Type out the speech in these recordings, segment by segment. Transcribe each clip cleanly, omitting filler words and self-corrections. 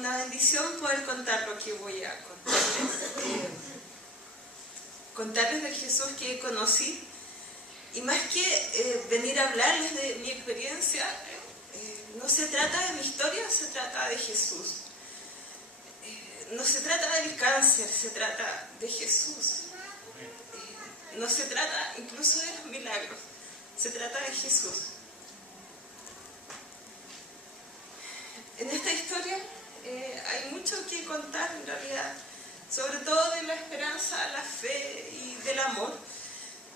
una bendición poder contar lo que voy a contarles. Contarles del Jesús que conocí. Y más que venir a hablarles de mi experiencia, no se trata de mi historia, se trata de Jesús. No se trata del cáncer, se trata de Jesús. No se trata incluso de los milagros, se trata de Jesús. En esta historia hay mucho que contar en realidad, sobre todo de la esperanza, la fe y del amor.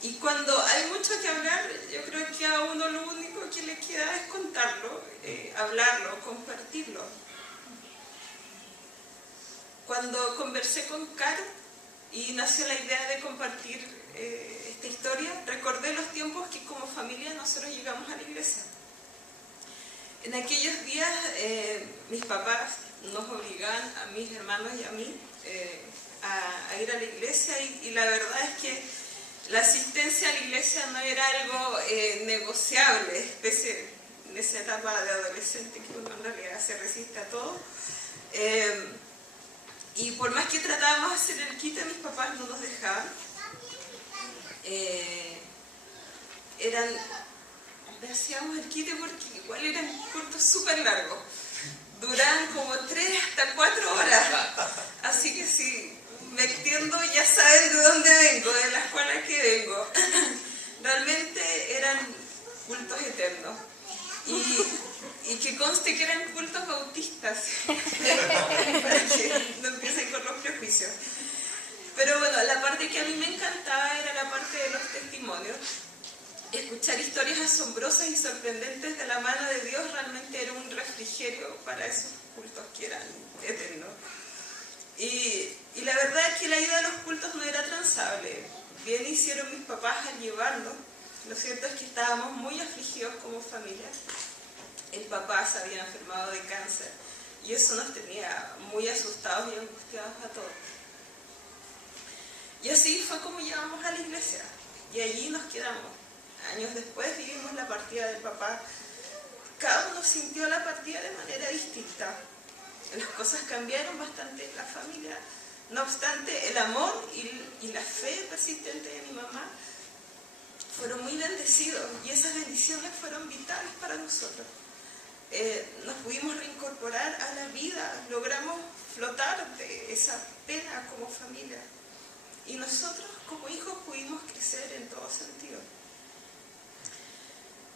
Y cuando hay mucho que hablar, yo creo que a uno lo único que le queda es contarlo, hablarlo, compartirlo. Cuando conversé con Caro y nació la idea de compartir esta historia, recordé los tiempos que como familia nosotros llegamos a la iglesia. En aquellos días mis papás nos obligaban a mis hermanos y a mí a ir a la iglesia y la verdad es que la asistencia a la iglesia no era algo negociable, especie en esa etapa de adolescente que uno en realidad se resiste a todo. Y por más que tratábamos de hacer el quite, mis papás no nos dejaban. Hacíamos el quite porque igual eran cultos súper largos. Duraban como 3 hasta 4 horas. Así que si me extiendo, ya saben de dónde vengo, de la escuela que vengo. Realmente eran cultos eternos. Y que conste que eran cultos bautistas, para que no empiecen con los prejuicios. Pero bueno, la parte que a mí me encantaba era la parte de los testimonios. Escuchar historias asombrosas y sorprendentes de la mano de Dios realmente era un refrigerio para esos cultos que eran eternos. Y la verdad es que la ida a los cultos no era transable. Bien hicieron mis papás al llevarnos. Lo cierto es que estábamos muy afligidos como familia. El papá se había enfermado de cáncer y eso nos tenía muy asustados y angustiados a todos. Y así fue como llegamos a la iglesia y allí nos quedamos. Años después vivimos la partida del papá. Cada uno sintió la partida de manera distinta. Las cosas cambiaron bastante en la familia. No obstante, el amor y la fe persistente de mi mamá fueron muy bendecidos y esas bendiciones fueron vitales para nosotros. Nos pudimos reincorporar a la vida, logramos flotar de esa pena como familia y nosotros como hijos pudimos crecer en todo sentido.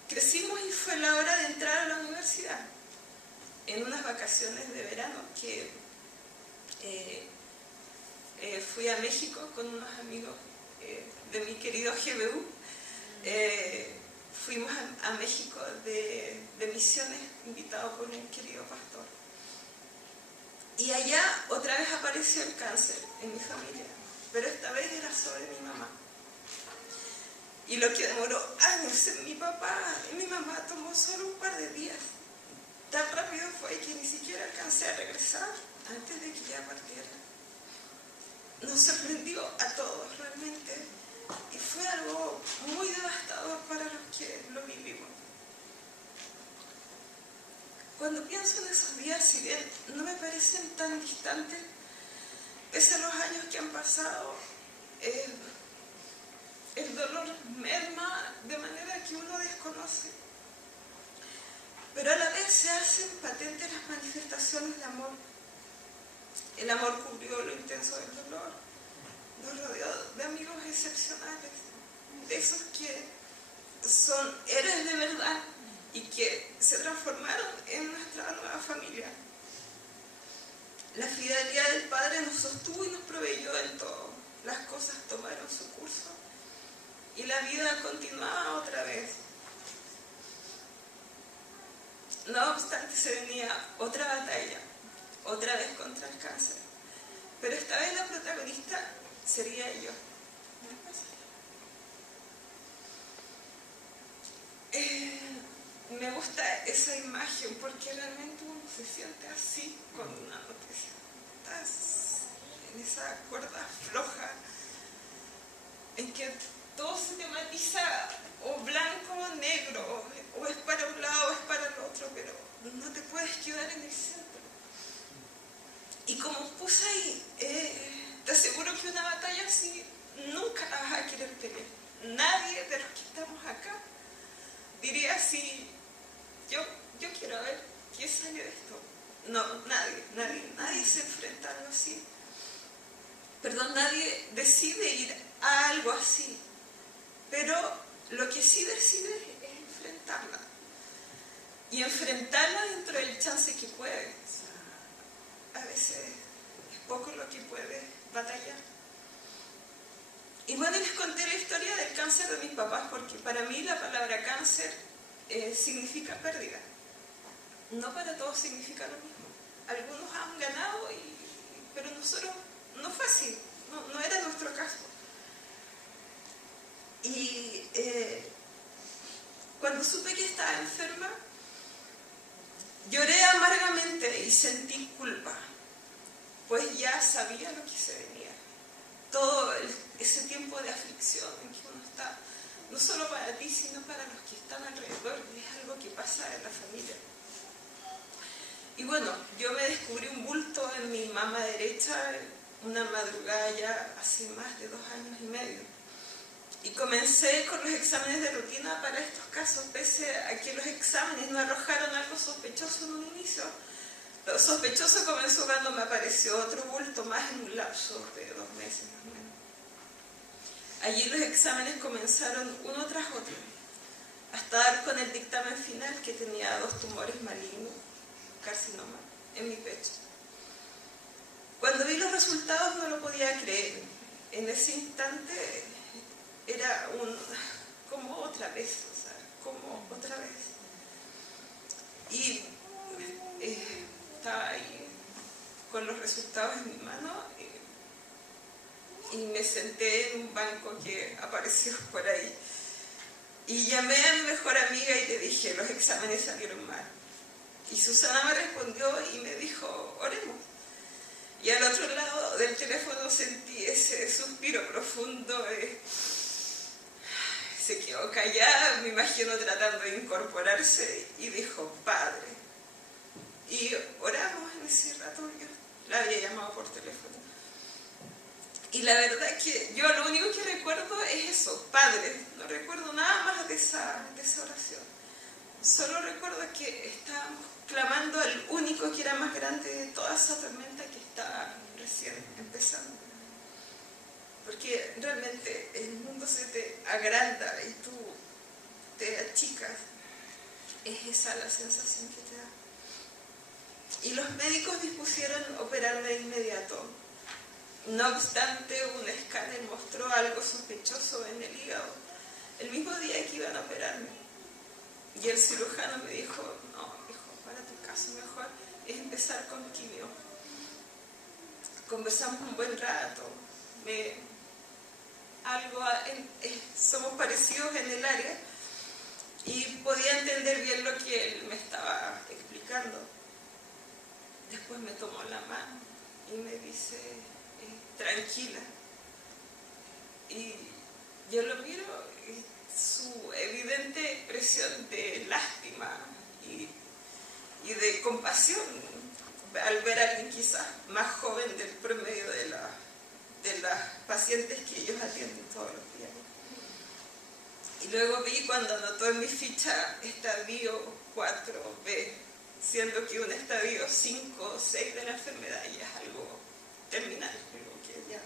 Crecimos y fue la hora de entrar a la universidad. En unas vacaciones de verano que fui a México con unos amigos de mi querido GBU. Fuimos a México de misiones, invitados por un querido pastor. Y allá otra vez apareció el cáncer en mi familia, pero esta vez era sobre mi mamá. Y lo que demoró años en mi mamá tomó solo un par de días. Tan rápido fue que ni siquiera alcancé a regresar antes de que ella partiera. Nos sorprendió a todos realmente y fue algo muy devastador para los que lo vivimos. Cuando pienso en esos días, si bien no me parecen tan distantes, pese a los años que han pasado, el dolor merma de manera que uno desconoce. Pero a la vez se hacen patentes las manifestaciones de amor. El amor cubrió lo intenso del dolor. Nos rodeó de amigos excepcionales, de esos que son héroes de verdad y que se transformaron en nuestra nueva familia. La fidelidad del Padre nos sostuvo y nos proveyó en todo. Las cosas tomaron su curso y la vida continuaba otra vez. No obstante, se venía otra batalla, otra vez contra el cáncer. Pero esta vez la protagonista sería yo. Me gusta esa imagen porque realmente uno se siente así con una noticia. Estás en esa cuerda floja en que todo se tematiza o blanco o negro, o es para un lado o es para el otro, pero no te puedes quedar en el centro. nunca la vas a querer tener. Nadie de los que estamos acá diría así, yo quiero ver qué sale de esto. No, nadie se enfrenta a algo así. Perdón, nadie decide ir a algo así. Pero lo que sí decide es enfrentarla. Y enfrentarla dentro del chance que puede. O sea, a veces es poco lo que puede batallar. Y bueno, les conté la historia del cáncer de mis papás, porque para mí la palabra cáncer significa pérdida. No para todos significa lo mismo. Algunos han ganado, pero nosotros no fue así, no era nuestro caso. Y cuando supe que estaba enferma, lloré amargamente y sentí culpa, pues ya sabía lo que se venía. Todo ese tiempo de aflicción en que uno está, no solo para ti, sino para los que están alrededor, es algo que pasa en la familia. Y bueno, yo me descubrí un bulto en mi mama derecha una madrugada ya hace más de 2 años y medio. Y comencé con los exámenes de rutina para estos casos, pese a que los exámenes no arrojaron algo sospechoso en un inicio. Lo sospechoso comenzó cuando me apareció otro bulto más en un lapso de 2 meses más o menos. Allí los exámenes comenzaron uno tras otro, hasta dar con el dictamen final que tenía 2 tumores malignos, carcinoma, en mi pecho. Cuando vi los resultados no lo podía creer. En ese instante era como otra vez, o sea, como otra vez. Y estaba ahí con los resultados en mi mano y me senté en un banco que apareció por ahí. Y llamé a mi mejor amiga y le dije, los exámenes salieron mal. Y Susana me respondió y me dijo, oremos. Y al otro lado del teléfono sentí ese suspiro profundo. Se quedó callada, me imagino tratando de incorporarse, y dijo, Padre. Y oramos en ese rato, yo la había llamado por teléfono. Y la verdad es que yo lo único que recuerdo es eso, Padre. No recuerdo nada más de esa oración. Solo recuerdo que estábamos clamando al único que era más grande de toda esa tormenta que estaba recién empezando. Porque realmente el mundo se te agranda y tú te achicas. Es esa la sensación que te da. Y los médicos dispusieron operarme de inmediato. No obstante, un escáner mostró algo sospechoso en el hígado el mismo día que iban a operarme. Y el cirujano me dijo, no, hijo, para tu caso mejor es empezar con quimio. Conversamos un buen rato, somos parecidos en el área y podía entender bien lo que él me estaba explicando. Después me tomó la mano y me dice, tranquila. Y yo lo miro, su evidente expresión de lástima y de compasión al ver a alguien quizás más joven del promedio de las pacientes que ellos atienden todos los días. Y luego vi cuando anotó en mi ficha estadio 4B, siendo que un estadio 5 o 6 de la enfermedad ya es algo terminal, algo que ya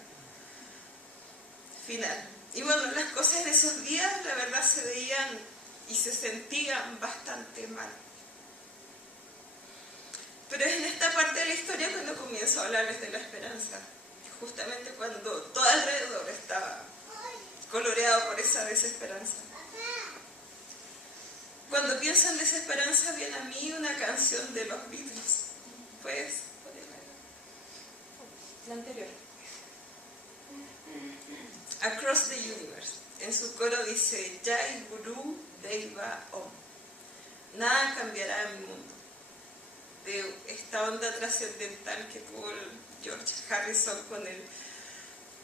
final. Y bueno, las cosas en esos días la verdad se veían y se sentían bastante mal. Pero es en esta parte de la historia cuando comienzo a hablarles de la esperanza, justamente cuando todo alrededor estaba coloreado por esa desesperanza. Cuando pienso en desesperanza viene a mí una canción de los Beatles. ¿Puedes ponerla? La anterior. Across the Universe. En su coro dice, Jai Guru Deva Om. Nada cambiará en mi mundo. De esta onda trascendental que tuvo el George Harrison con el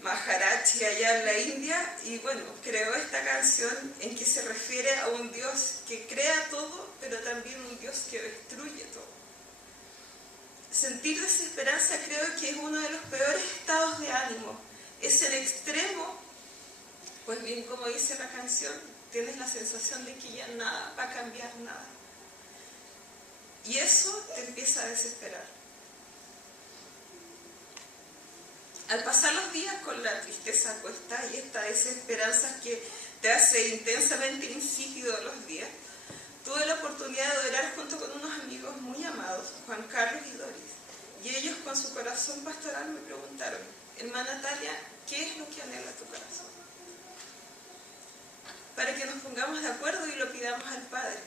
Maharaji allá en la India, y bueno, creó esta canción en que se refiere a un Dios que crea todo, pero también un Dios que destruye todo. Sentir desesperanza creo que es uno de los peores estados de ánimo. Es el extremo Pues bien, como dice la canción, tienes la sensación de que ya nada va a cambiar nada. Y eso te empieza a desesperar. Al pasar los días con la tristeza a cuesta y esta desesperanza que te hace intensamente insípido los días, tuve la oportunidad de orar junto con unos amigos muy amados, Juan Carlos y Doris. Y ellos con su corazón pastoral me preguntaron: hermana Natalia, ¿qué es lo que anhela tu corazón? Para que nos pongamos de acuerdo y lo pidamos al Padre.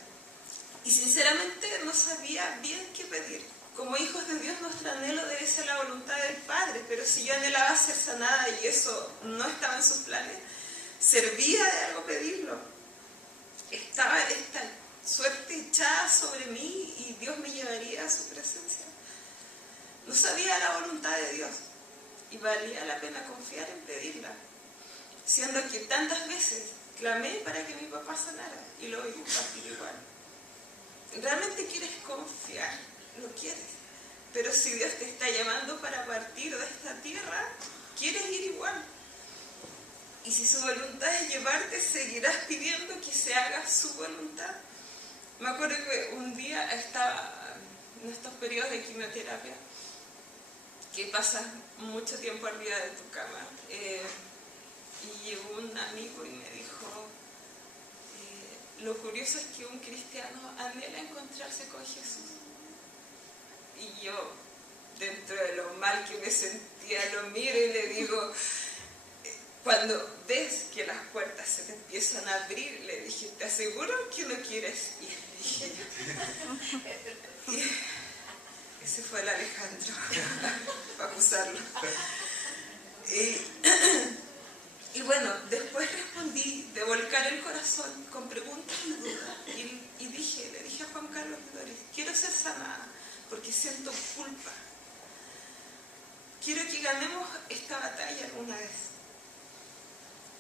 Y sinceramente no sabía bien qué pedir. Como hijos de Dios, nuestro anhelo debe ser la voluntad del Padre, pero si yo anhelaba ser sanada y eso no estaba en sus planes, ¿servía de algo pedirlo? Estaba esta suerte echada sobre mí y Dios me llevaría a su presencia. No sabía la voluntad de Dios y valía la pena confiar en pedirla, siendo que tantas veces clamé para que mi papá sanara y lo oí partir igual. ¿Realmente quieres confiar? Lo quieres. Pero si Dios te está llamando para partir de esta tierra, quieres ir igual. Y si su voluntad es llevarte, seguirás pidiendo que se haga su voluntad. Me acuerdo que un día estaba en estos periodos de quimioterapia, que pasas mucho tiempo arriba de tu cama, y llegó un amigo y me dijo: lo curioso es que un cristiano anhela encontrarse con Jesús. Y yo, dentro de lo mal que me sentía, lo miro y le digo: cuando ves que las puertas se te empiezan a abrir, le dije, ¿te aseguro que no quieres ir? Dije yo. Ese fue el Alejandro, para acusarlo. Y bueno, después respondí de volcar el corazón con preguntas y dudas. Y le dije a Juan Carlos y Doris: quiero ser sanada porque siento culpa. Quiero que ganemos esta batalla alguna vez.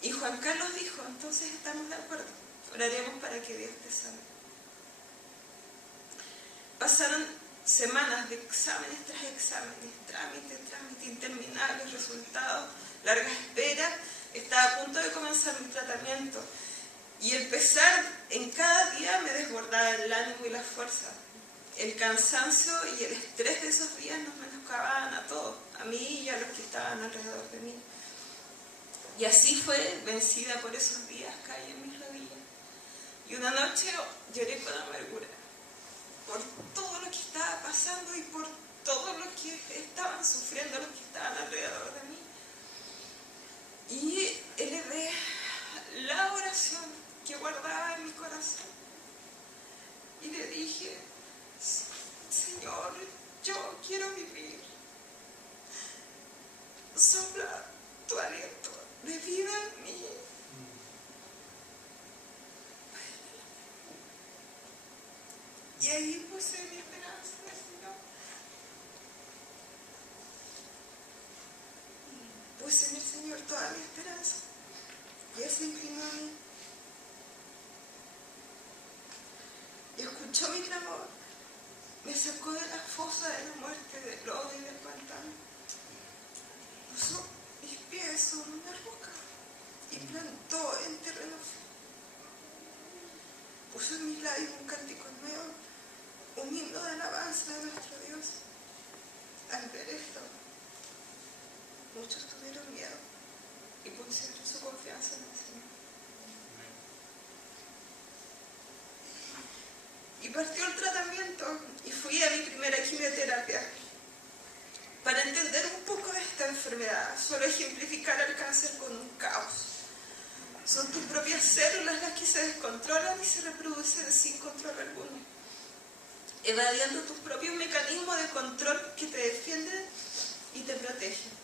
Y Juan Carlos dijo: entonces estamos de acuerdo, oraremos para que Dios te sane. Pasaron semanas de exámenes tras exámenes, trámite interminables, resultados, larga espera. Estaba a punto de comenzar mi tratamiento y el pesar en cada día me desbordaba el ánimo y la fuerza. El cansancio y el estrés de esos días nos menoscababan a todos, a mí y a los que estaban alrededor de mí. Y así fue, vencida por esos días, caí en mis rodillas. Y una noche lloré con amargura por todo lo que estaba pasando y por todo lo que estaban sufriendo los que estaban alrededor de mí. Y elevé la oración que guardaba en mi corazón y le dije: Señor, yo quiero vivir. Sopla tu aliento de vida en mí. Y ahí puse mi esperanza en el Señor. Puse en el Señor toda mi esperanza. Y Él se inclinó a mí. Y escuchó mi clamor. Me sacó de la fosa de la muerte, del lodo y del pantano. Puso mis pies sobre una roca y plantó en terreno firme. Puso en mis labios un cántico nuevo, un himno de alabanza de nuestro Dios. Al ver esto, muchos tuvieron miedo y pusieron su confianza en el Señor. Y partió el tratamiento y fui a mi primera quimioterapia. Para entender un poco de esta enfermedad, suelo ejemplificar el cáncer con un caos. Son tus propias células las que se descontrolan y se reproducen sin control alguno, evadiendo tus propios mecanismos de control que te defienden y te protegen.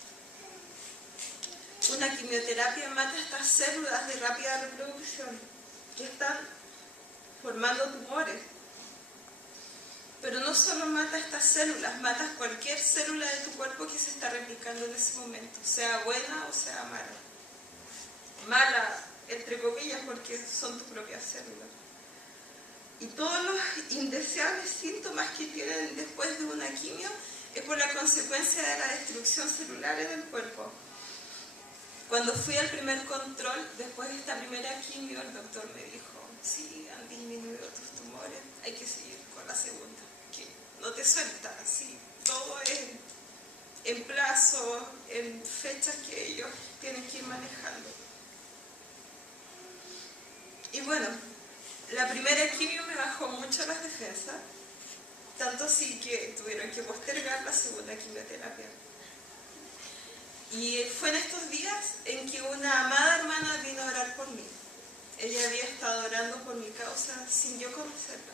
Una quimioterapia mata estas células de rápida reproducción que están formando tumores. Pero no solo mata estas células, matas cualquier célula de tu cuerpo que se está replicando en ese momento, sea buena o sea mala. Mala, entre comillas, porque son tus propias células. Y todos los indeseables síntomas que tienen después de una quimio es por la consecuencia de la destrucción celular en el cuerpo. Cuando fui al primer control, después de esta primera quimio, el doctor me dijo, sí, han disminuido tus tumores, hay que seguir con la segunda, que no te suelta, sí, todo es en plazo, en fechas que ellos tienen que ir manejando. Y bueno, la primera quimio me bajó mucho las defensas, tanto así que tuvieron que postergar la segunda quimioterapia. Y fue en estos días en que una amada hermana vino a orar por mí. Ella había estado orando por mi causa sin yo conocerla.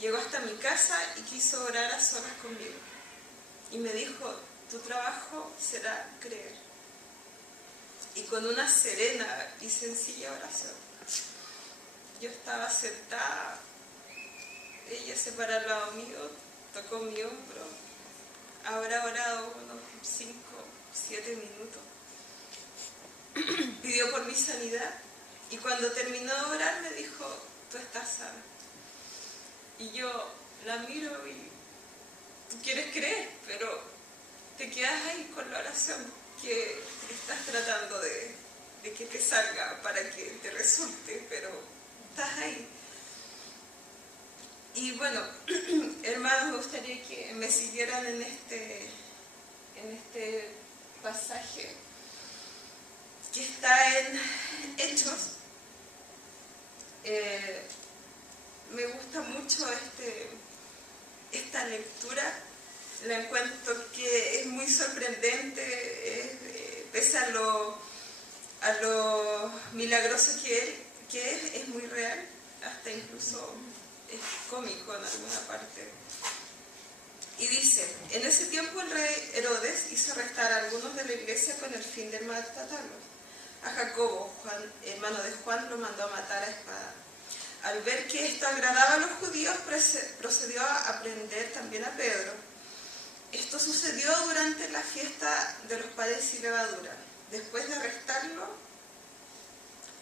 Llegó hasta mi casa y quiso orar a solas conmigo. Y me dijo, tu trabajo será creer. Y con una serena y sencilla oración. Yo estaba sentada, ella se paró al lado mío, tocó mi hombro. Habrá orado unos 5, 7 minutos. Pidió por mi sanidad y cuando terminó de orar me dijo, tú estás sana. Y yo la miro y tú quieres creer, pero te quedas ahí con la oración que estás tratando de que te salga para que te resulte, pero estás ahí. Y bueno, hermanos, me gustaría que me siguieran en este pasaje que está en Hechos. Me gusta mucho esta lectura, la encuentro que es muy sorprendente, pese a lo milagroso que es muy real, hasta incluso es cómico en alguna parte. Y dice, en ese tiempo el rey Herodes hizo arrestar a algunos de la iglesia con el fin de maltratarlos. A Jacobo, hermano de Juan, lo mandó a matar a espada. Al ver que esto agradaba a los judíos, procedió a prender también a Pedro. Esto sucedió durante la fiesta de los panes sin levadura. Después de arrestarlo,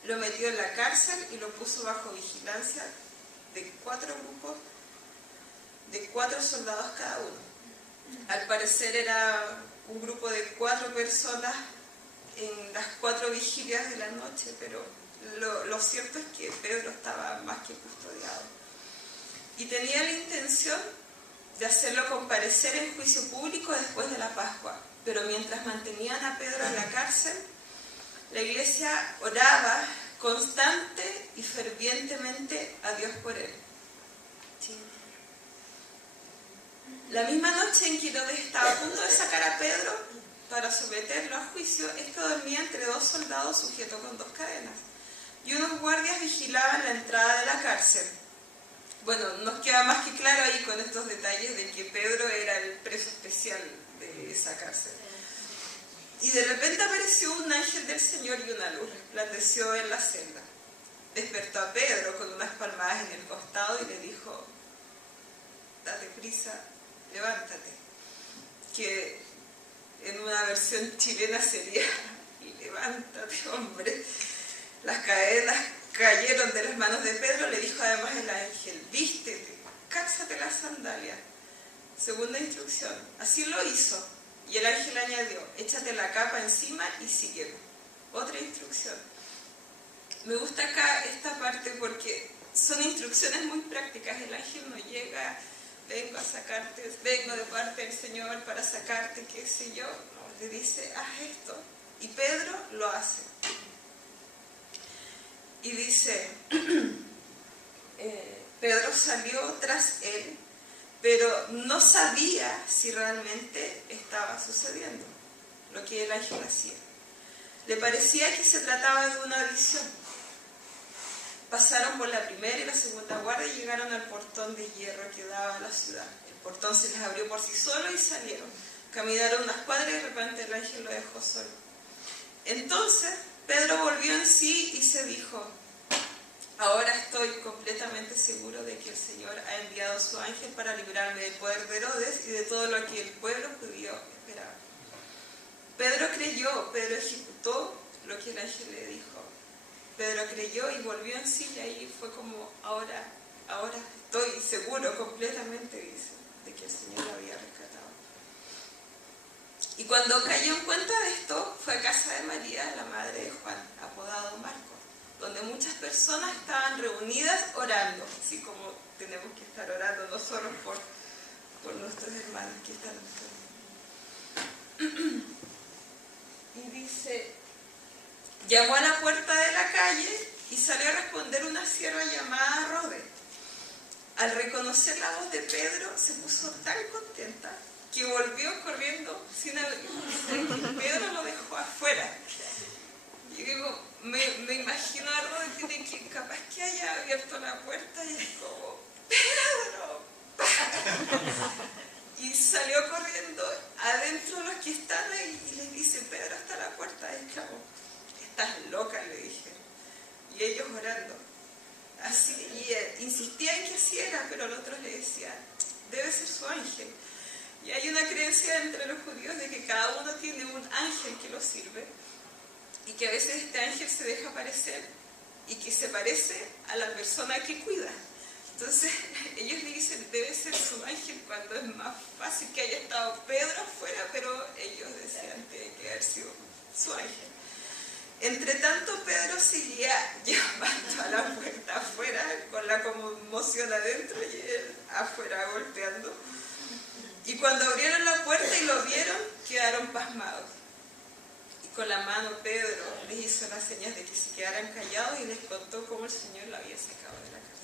lo metió en la cárcel y lo puso bajo vigilancia de 4 grupos, de 4 soldados cada uno. Al parecer era un grupo de 4 personas en las 4 vigilias de la noche, pero lo cierto es que Pedro estaba más que custodiado. Y tenía la intención de hacerlo comparecer en juicio público después de la Pascua. Pero mientras mantenían a Pedro en la cárcel, la iglesia oraba constante y fervientemente a Dios por él. Sí. La misma noche en que Herodes estaba a punto de sacar a Pedro para someterlo a juicio, este dormía entre 2 soldados sujetos con 2 cadenas. Y unos guardias vigilaban la entrada de la cárcel. Bueno, nos queda más que claro ahí con estos detalles de que Pedro era el preso especial de esa cárcel. Y de repente apareció un ángel del Señor y una luz resplandeció en la celda. Despertó a Pedro con unas palmadas en el costado y le dijo, date prisa, levántate. Que en una versión chilena sería, levántate, hombre. Las cadenas cayeron de las manos de Pedro, le dijo además el ángel, vístete, cálzate las sandalias. Segunda instrucción, así lo hizo. Y el ángel añadió, échate la capa encima y sígueme. Otra instrucción. Me gusta acá esta parte porque son instrucciones muy prácticas. El ángel no llega, vengo a sacarte, vengo de parte del Señor para sacarte, qué sé yo. No, le dice, haz esto. Y Pedro lo hace. Y dice, Pedro salió tras él, pero no sabía si realmente estaba sucediendo lo que el ángel hacía. Le parecía que se trataba de una visión. Pasaron por la primera y la segunda guardia y llegaron al portón de hierro que daba a la ciudad. El portón se les abrió por sí solo y salieron. Caminaron unas cuadras y de repente el ángel lo dejó solo. Entonces Pedro volvió en sí y se dijo, ahora estoy completamente seguro de que el Señor ha enviado a su ángel para librarme del poder de Herodes y de todo lo que el pueblo judío esperaba. Pedro creyó, Pedro ejecutó lo que el ángel le dijo. Pedro creyó y volvió en sí y ahí fue como, ahora estoy seguro completamente, dice, de que el Señor lo había rescatado. Y cuando cayó en cuenta de esto, fue a casa de María, la madre de Juan, apodado Marcos, donde muchas personas estaban reunidas orando, así como tenemos que estar orando nosotros por nuestros hermanos que están enfermos. Y dice, llamó a la puerta de la calle y salió a responder una sierva llamada Rode. Al reconocer la voz de Pedro, se puso tan contenta que volvió corriendo sin abrir. Pedro lo dejó afuera. Y digo, me imagino a Rode que capaz que haya abierto la puerta y es como, ¡Pedro! Y salió corriendo adentro los que están ahí y les dice, Pedro está a la puerta. Y es como, estás loca, le dije. Y ellos orando. Así, y insistía en que así era, pero los otros le decían, debe ser su ángel. Y hay una creencia entre los judíos de que cada uno tiene un ángel que lo sirve y que a veces este ángel se deja aparecer y que se parece a la persona que cuida. Entonces ellos le dicen, debe ser su ángel, cuando es más fácil que haya estado Pedro afuera, pero ellos decían que tiene que haber sido su ángel. Entre tanto, Pedro seguía llamando a la puerta afuera, con la conmoción adentro y él afuera golpeando. Y cuando abrieron la puerta y lo vieron, quedaron pasmados. Y con la mano Pedro les hizo las señas de que se quedaran callados y les contó cómo el Señor lo había sacado de la cárcel.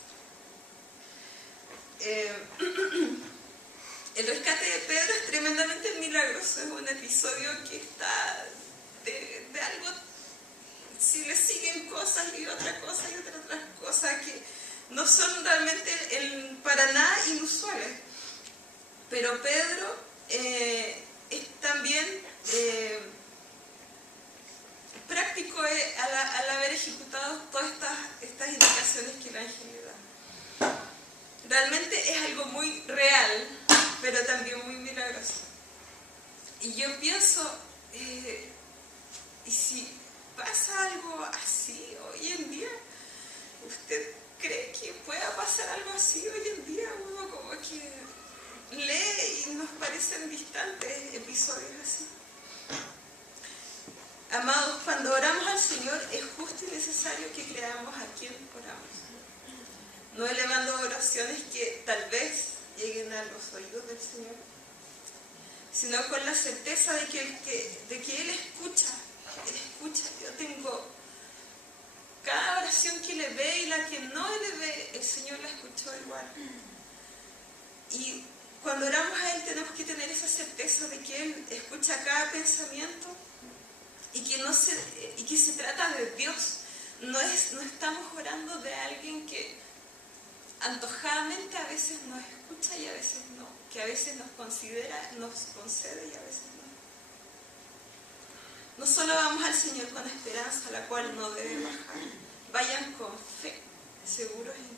El rescate de Pedro es tremendamente milagroso, es un episodio que está de algo, si le siguen cosas y otras cosas que no son realmente para nada inusuales. Pero Pedro es también práctico al haber ejecutado todas estas indicaciones que el ángel le da. Realmente es algo muy real, pero también muy milagroso. Y yo pienso, ¿y si pasa algo así hoy en día? ¿Usted cree que pueda pasar algo así hoy en día? Uno como que lee y nos parecen distantes episodios así. Amados, cuando oramos al Señor es justo y necesario que creamos a quien oramos, no elevando oraciones que tal vez lleguen a los oídos del Señor, sino con la certeza de que Él escucha. Él escucha. Yo tengo cada oración que le ve y la que no le ve, el Señor la escuchó igual. Y cuando oramos a Él tenemos que tener esa certeza de que Él escucha cada pensamiento y que se trata de Dios. No estamos orando de alguien que antojadamente a veces nos escucha y a veces no, que a veces nos considera, nos concede y a veces no. No solo vamos al Señor con esperanza, la cual no debe bajar. Vayan con fe, seguros en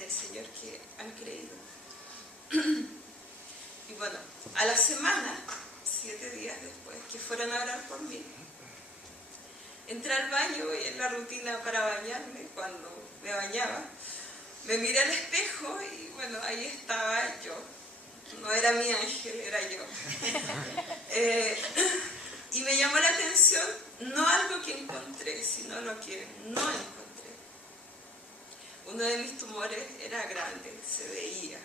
el Señor que han creído. Y bueno, a la semana, 7 días después, que fueron a orar por mí, entré al baño y en la rutina para bañarme, cuando me bañaba, me miré al espejo y bueno, ahí estaba yo. No era mi ángel, era yo. Y me llamó la atención no algo que encontré, sino lo que no encontré. Uno de mis tumores era grande, se veía.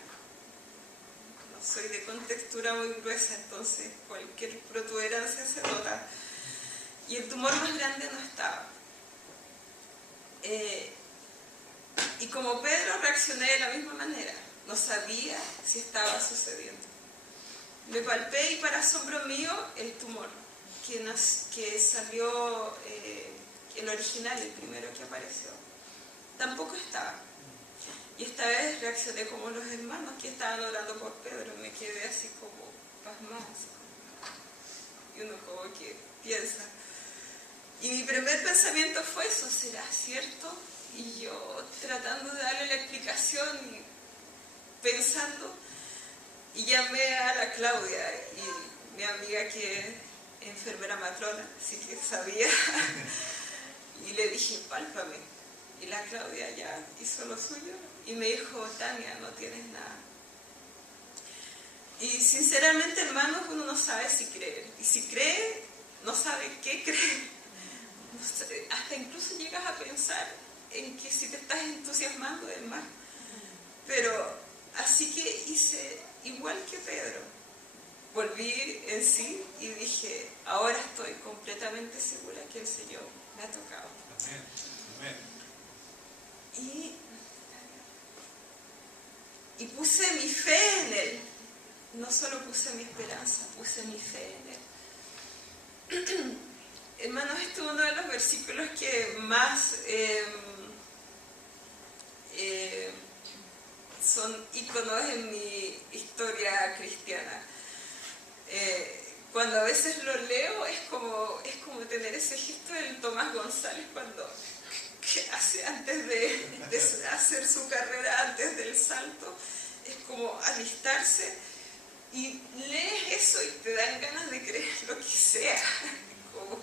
No soy de contextura muy gruesa, entonces cualquier protuberancia se nota. Y el tumor más grande no estaba. Y como Pedro reaccioné de la misma manera. No sabía si estaba sucediendo. Me palpé y para asombro mío el tumor, que salió, el original, el primero que apareció, tampoco estaba. Y esta vez reaccioné como los hermanos que estaban orando por Pedro. Me quedé así como pasmada. Y uno como que piensa. Y mi primer pensamiento fue eso, ¿será cierto? Y yo tratando de darle la explicación y pensando, y llamé a la Claudia, y mi amiga que es enfermera matrona, así que sabía, y le dije, pálpame. Y la Claudia ya hizo lo suyo y me dijo, Tania, no tienes nada. Y sinceramente, hermanos, uno no sabe si creer. Y si cree, no sabe qué creer. Hasta incluso llegas a pensar en que si te estás entusiasmando es más. Pero así que hice igual que Pedro. Volví en sí y dije, ahora estoy completamente segura que el Señor me ha tocado. Amén. Amén. Y puse mi fe en Él. No solo puse mi esperanza, puse mi fe en Él. Hermanos, este es uno de los versículos que más son íconos en mi historia cristiana. Cuando a veces lo leo es como tener ese gesto del Tomás González cuando hace antes de hacer su carrera, antes del salto, es como alistarse y lees eso y te dan ganas de creer lo que sea. Como,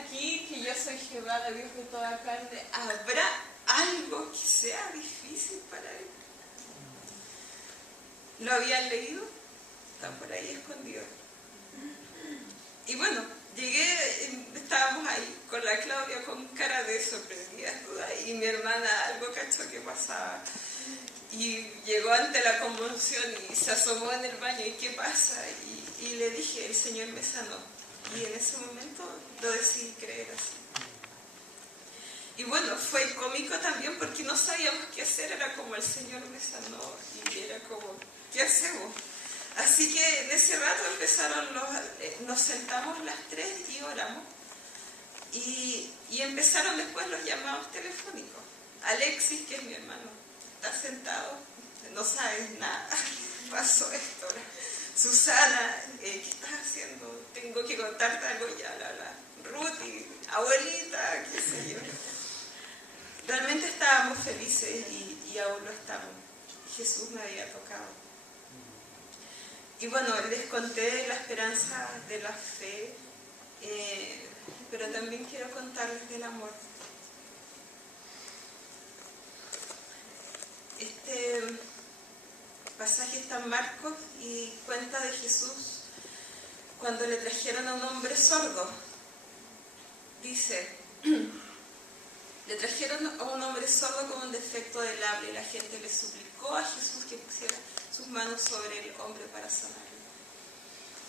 aquí que yo soy Jehová, Dios de toda carne, ¿habrá algo que sea difícil para él? ¿Lo habían leído? Está por ahí escondido. Y bueno, llegué, estábamos ahí con la Claudia con cara de sorprendida, y mi hermana algo cachó que pasaba. Y llegó ante la conmoción y se asomó en el baño, ¿y qué pasa? Y le dije, el Señor me sanó. Y en ese momento lo decidí creer así. Y bueno, fue cómico también porque no sabíamos qué hacer, era como el Señor me sanó y era como, ¿qué hacemos? Así que en ese rato nos sentamos las tres y oramos. Y empezaron después los llamados telefónicos. Alexis, que es mi hermano, está sentado, no sabes nada, pasó esto. Susana, ¿qué estás haciendo? Tengo que contarte algo ya, Ruth, abuelita, qué sé yo. Realmente estábamos felices y aún lo estamos. Jesús me había tocado. Y bueno, les conté la esperanza de la fe, pero también quiero contarles del amor. Este pasaje está en Marcos y cuenta de Jesús cuando le trajeron a un hombre sordo. Dice, le trajeron a un hombre sordo con un defecto del habla y la gente le suplicó a Jesús que pusiera sus manos sobre el hombre para sanarlo.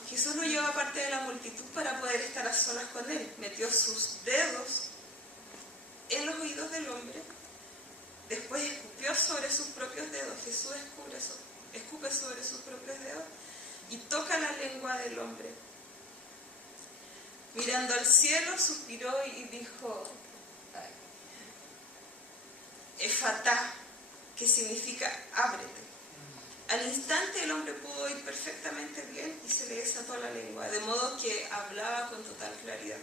Jesús lo llevó aparte de la multitud para poder estar a solas con él. Metió sus dedos en los oídos del hombre, después escupió sobre sus propios dedos. Jesús escupe sobre sus propios dedos y toca la lengua del hombre. Mirando al cielo, suspiró y dijo, Efatá, que significa ábrete. Al instante el hombre pudo oír perfectamente bien y se le desató la lengua, de modo que hablaba con total claridad.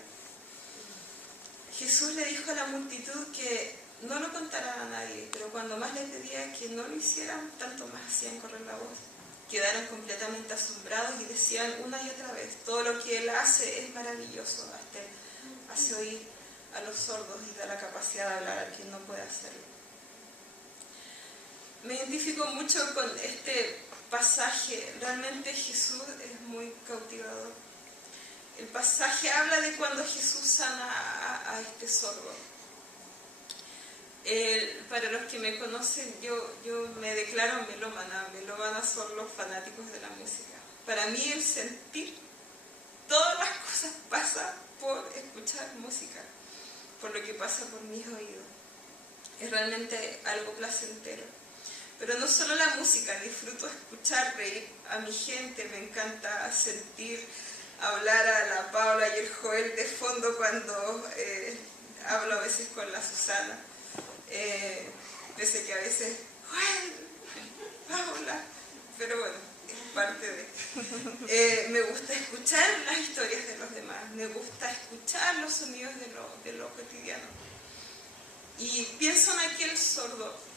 Jesús le dijo a la multitud que no lo contaran a nadie, pero cuando más les pedía que no lo hicieran, tanto más hacían correr la voz. Quedaron completamente asombrados y decían una y otra vez, todo lo que él hace es maravilloso, hasta él hace oír a los sordos y da la capacidad de hablar a quien no puede hacerlo. Me identifico mucho con este pasaje, realmente Jesús es muy cautivador. El pasaje habla de cuando Jesús sana a este sordo. Para los que me conocen, yo me declaro melómana. Melómana son los fanáticos de la música. Para mí el sentir, todas las cosas pasan por escuchar música, por lo que pasa por mis oídos. Es realmente algo placentero. Pero no solo la música, disfruto escuchar reír a mi gente, me encanta sentir hablar a la Paula y el Joel de fondo cuando hablo a veces con la Susana. Pese que a veces, Joel, Paula, pero bueno, es parte de... me gusta escuchar las historias de los demás, me gusta escuchar los sonidos de lo cotidiano. Y pienso en aquel sordo,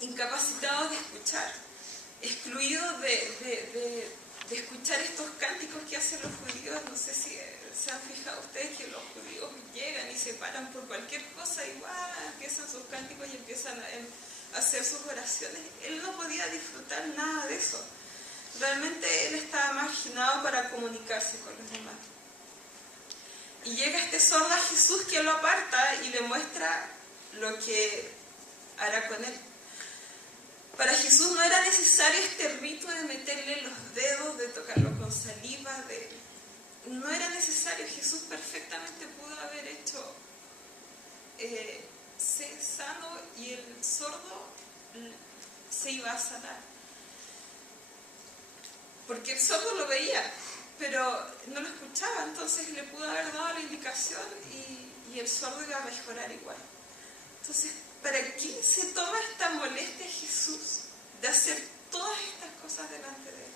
incapacitado de escuchar, excluido de escuchar estos cánticos que hacen los judíos. No sé si se han fijado ustedes que los judíos llegan y se paran por cualquier cosa y empiezan sus cánticos y empiezan a hacer sus oraciones. Él no podía disfrutar nada de eso. Realmente él estaba marginado para comunicarse con los demás. Y llega este sordo a Jesús, que lo aparta y le muestra lo que hará con él. Para Jesús no era necesario este rito de meterle los dedos, de tocarlo con saliva, no era necesario. Jesús perfectamente pudo haber hecho ser sano y el sordo se iba a sanar. Porque el sordo lo veía, pero no lo escuchaba, entonces le pudo haber dado la indicación y el sordo iba a mejorar igual. Entonces, ¿para qué se toma esta molestia Jesús de hacer todas estas cosas delante de él?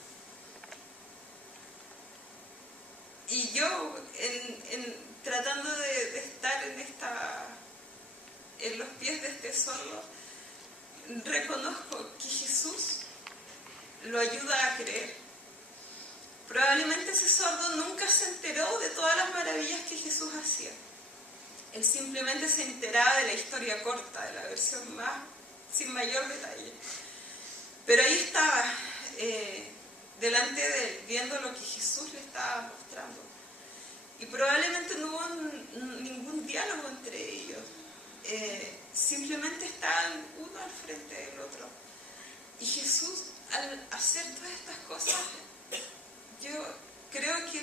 Y yo, tratando de estar en los pies de este sordo, reconozco que Jesús lo ayuda a creer. Probablemente ese sordo nunca se enteró de todas las maravillas que Jesús hacía. Él simplemente se enteraba de la historia corta, de la versión sin mayor detalle. Pero ahí estaba, delante de él, viendo lo que Jesús le estaba mostrando. Y probablemente no hubo ningún diálogo entre ellos. Simplemente estaban uno al frente del otro. Y Jesús, al hacer todas estas cosas, yo creo que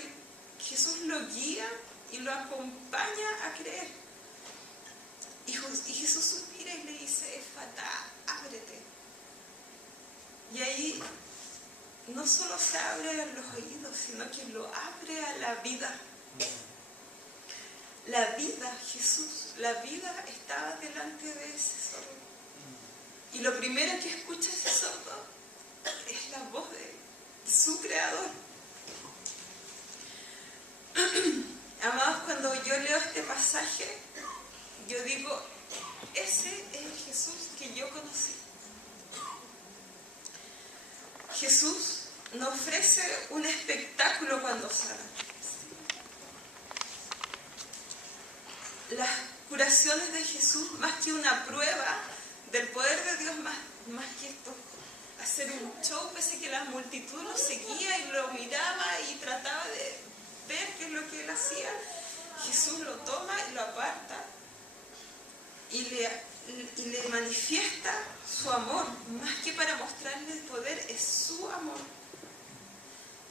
Jesús lo guía y lo acompaña a creer. Y Jesús suspira y le dice: Efatá, ábrete. Y ahí no solo se abre a los oídos, sino que lo abre a la vida. La vida, Jesús, la vida estaba delante de ese sordo. Y lo primero que escucha ese sordo es la voz de su creador. Amados, cuando yo leo este pasaje, yo digo: ese es el Jesús que yo conocí. Jesús nos ofrece un espectáculo cuando sana. Las curaciones de Jesús, más que una prueba del poder de Dios, más que esto, hacer un show, pese a que la multitud lo seguía y lo miraba y trataba de ver qué es lo que él hacía, Jesús lo toma y lo aparta y le manifiesta su amor. Más que para mostrarle el poder, es su amor.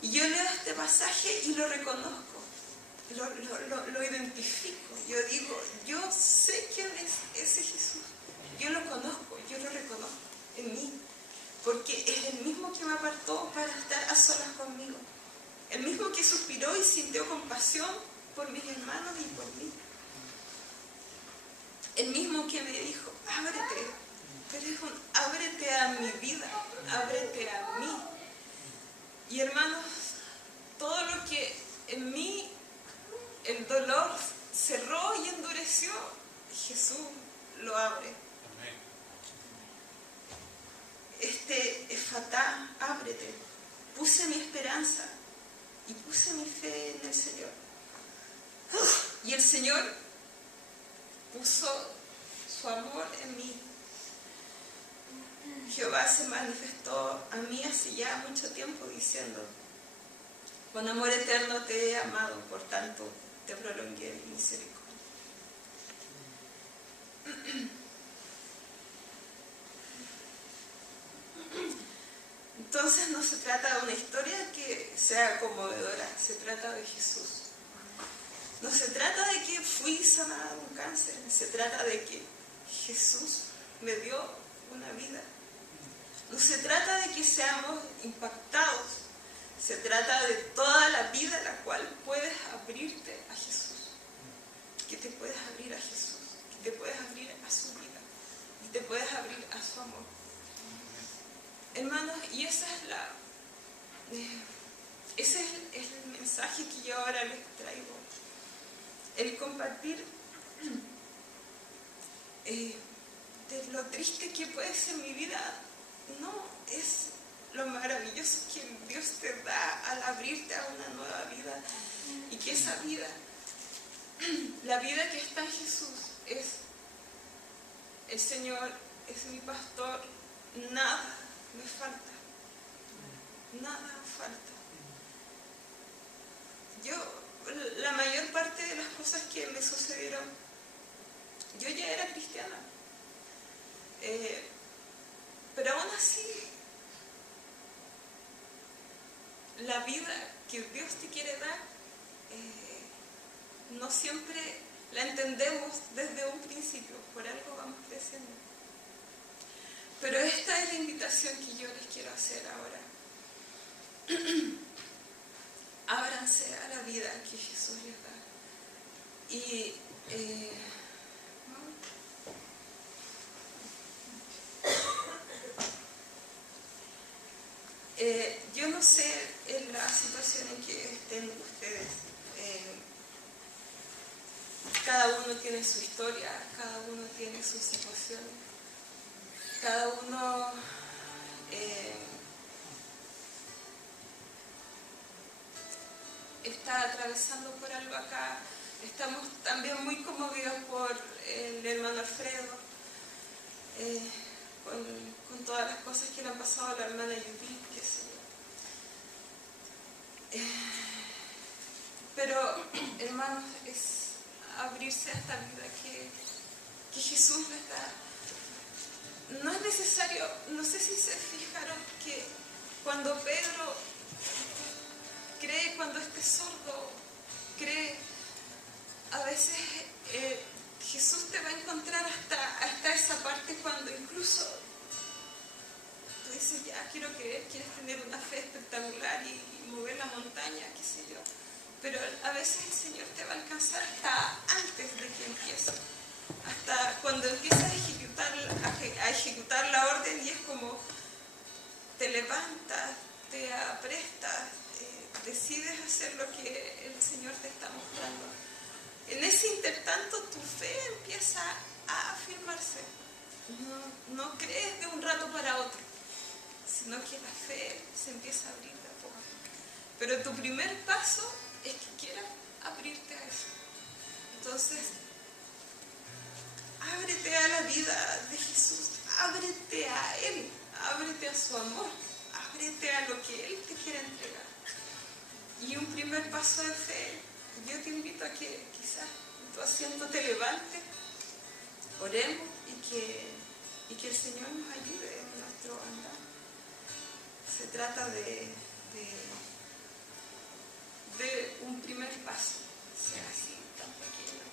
Y yo leo este pasaje y lo reconozco, lo identifico. Yo digo: yo sé quién es ese Jesús, yo lo conozco, yo lo reconozco en mí, porque es el mismo que me apartó para estar a solas conmigo, el mismo que suspiró y sintió compasión por mis hermanos y por mí, el mismo que me dijo: ábrete, pero es ábrete a mi vida, ábrete a mí. Y hermanos, todo lo que en mí el dolor cerró y endureció, Jesús lo abre. Efatá, ábrete. Puse mi esperanza y puse mi fe en el Señor. Y el Señor puso su amor en mí. Jehová se manifestó a mí hace ya mucho tiempo diciendo: con amor eterno te he amado, por tanto te prolongué mi misericordia. Entonces no se trata de una historia que sea conmovedora, se trata de Jesús. No se trata de que fui sanada de un cáncer, se trata de que Jesús me dio una vida. No se trata de que seamos impactados, se trata de toda la vida en la cual puedes abrirte a Jesús, que te puedes abrir a Jesús, que te puedes abrir a su vida y te puedes abrir a su amor. Hermanos, y ese es el mensaje que yo ahora les traigo. El compartir de lo triste que puede ser mi vida, no es lo maravilloso que Dios te da al abrirte a una nueva vida. Y que esa vida, la vida que está en Jesús, es el Señor, es mi pastor, nada me falta. nada falta. La mayor parte de las cosas que me sucedieron, yo ya era cristiana, pero aún así, la vida que Dios te quiere dar, no siempre la entendemos desde un principio, por algo vamos creciendo. Pero esta es la invitación que yo les quiero hacer ahora. Ábranse a la vida que Jesús les da. Y yo no sé en la situación en que estén ustedes. Cada uno tiene su historia, cada uno tiene sus situaciones, cada uno está atravesando por algo acá. Estamos también muy conmovidos por el hermano Alfredo, con todas las cosas que le han pasado a la hermana Judith, qué sé yo. Pero, hermanos, es abrirse a esta vida que Jesús les da. No es necesario, no sé si se fijaron que cuando Pedro cree, cuando este sordo cree, a veces Jesús te va a encontrar hasta esa parte cuando incluso tú dices, ya quiero creer, quieres tener una fe espectacular y mover la montaña, qué sé yo. Pero a veces el Señor te va a alcanzar hasta antes de que empiece. Hasta cuando empiezas a ejecutar la orden y es como te levantas, te aprestas, decides hacer lo que el Señor te está mostrando. En ese intertanto tu fe empieza a afirmarse. No crees de un rato para otro, sino que la fe se empieza a abrir de a poco. Pero tu primer paso es que quieras abrirte a eso. Entonces, ábrete a la vida de Jesús, ábrete a Él, ábrete a su amor, ábrete a lo que Él te quiere entregar. Y un primer paso de fe, yo te invito a que quizás en tu asiento te levantes, oremos y que el Señor nos ayude en nuestro andar. Se trata de un primer paso, sea así, tan pequeño.